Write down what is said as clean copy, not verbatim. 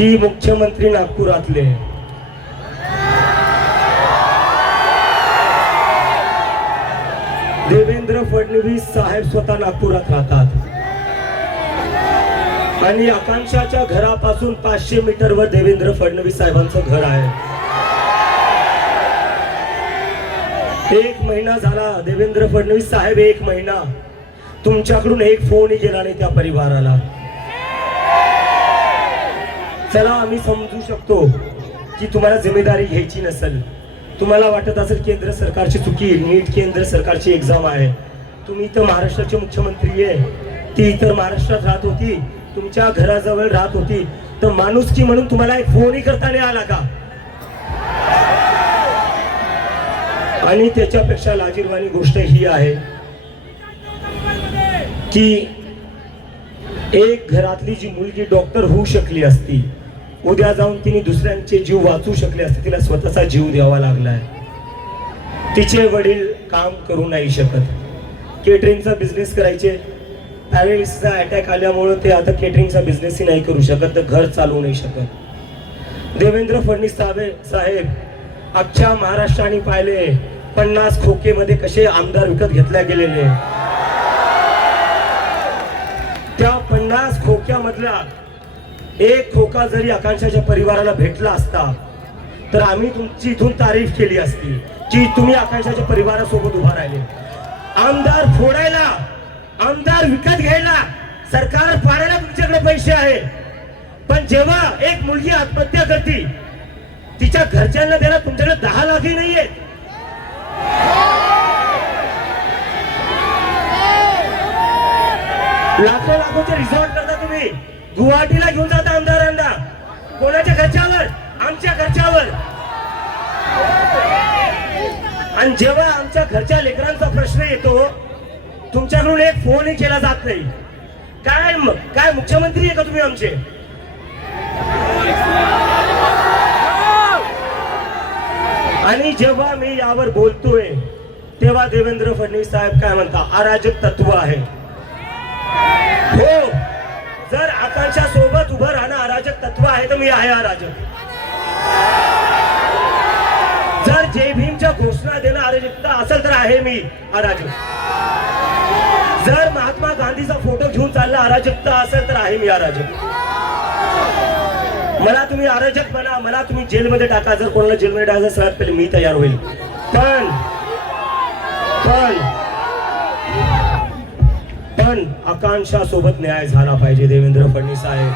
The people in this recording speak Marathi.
की मुख्यमंत्री नागपुरातले देवेंद्र फडणवीस साहेब स्वतः नागपुरात राहतात आणि आकांक्षाच्या घरापासून 500 मीटरवर देवेंद्र फडणवीस साहेबांचं घर आहे. 1 महिना झाला देवेंद्र फडणवीस साहेब, 1 महिना तुमच्याकडून एक फोनही गेला नाही त्या परिवाराला. चला आम्ही समजू शकतो की तुम्हाला जिम्मेदारी घ्यायची नसेल, तुम्हाला वाटत असेल केंद्र सरकारची चुकी, नीट केंद्र सरकारची एक्झाम आहे. तुम्ही तर महाराष्ट्राचे मुख्यमंत्री आहे, ती इतर महाराष्ट्रात राहत होती, तुमच्या घराजवळ राहत होती, तर माणुसकी म्हणून तुम्हाला एक फोनही करता नाही आला का? आणि त्याच्यापेक्षा लाजिरवाणी गोष्ट ही आहे की एक घरातली जी मुलगी डॉक्टर होऊ शकली असती, उद्या जाऊन तिने दुसऱ्यांचे जीव वाचू शकले असते, तिला स्वतःचा जीव द्यावा लागलाय. तिचे वडील काम करू नाही शकत, केटरिंगचा बिझनेस करायचे, पॅरालिसिसचा अटॅक आल्यामुळे ते आता केटरिंगचा बिझनेसही नाही करू शकत, तर घर चालवू नाही शकत. देवेंद्र फडणवीस साहेब अख्ख्या महाराष्ट्राने पाहिले 50 खोकेमध्ये कसे आमदार विकत घेतल्या गेलेले. त्या 50 खोक्यामधला एक खोका जरी आकांक्षाच्या परिवाराला भेटला असता तर आम्ही तुमची इथून तारीफ केली असती की तुम्ही आकांक्षाच्या परिवारासोबत उभा राहिले. आमदार फोडायला, आमदार विकत घ्यायला, सरकार पाडायला तुमच्याकडे पैसे आहे, पण जेव्हा एक मुलगी आत्महत्या करते तिच्या घरच्यांना द्यायला तुमच्याकडे 10 लाखही नाहीये. लाखोचे रिसॉर्ट करता तुम्ही, गुवाहाटीला घेऊन जाता आमदारांना, कोणाच्या खर्चावर? आमच्या खर्चावर. आणि जेव्हा आमच्या घरच्या लेकरांचा प्रश्न येतो तुमच्याकडून एक फोनही केला जात नाही. काय मुख्यमंत्री आहे का तुम्ही आमचे? आणि जेव्हा मी यावर बोलतोय तेव्हा देवेंद्र फडणवीस साहेब काय म्हणता? अराजक तत्व आहे. हो, जर आकांक्षा सोबत उभं राहणं अराजक तत्व आहे तर मी आहे अराजक. जर जय भीमच्या घोषणा देणं अराजकता असेल तर आहे मी अराजक. जर महात्मा गांधीचा फोटो घेऊन चालला अराजकता असेल तर आहे मी अराजक. मला तुम्ही अराजक म्हणा, मला तुम्ही जेलमध्ये टाका, जर कोणाला जेलमध्ये टाकायचं सगळ्यात पहिले मी तयार होईल. पण आकांक्षा सोबत न्याय झाला पाहिजे देवेंद्र फडणवीस साहेब.